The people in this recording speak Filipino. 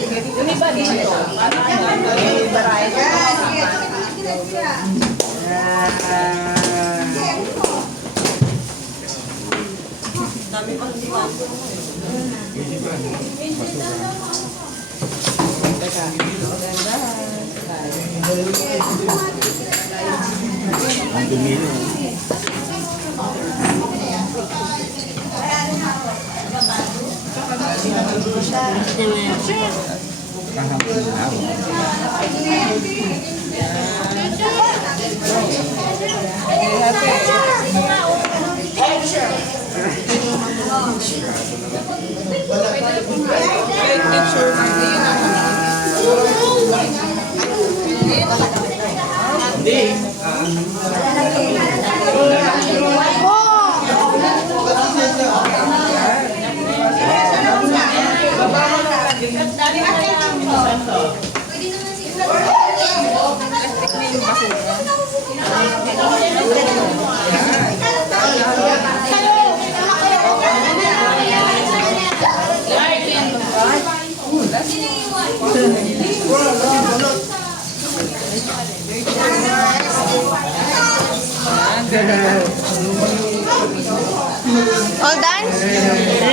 Yung iba dito. May variety. Dami pang diwan. Teka. Ang dumi na. Hindi. All done?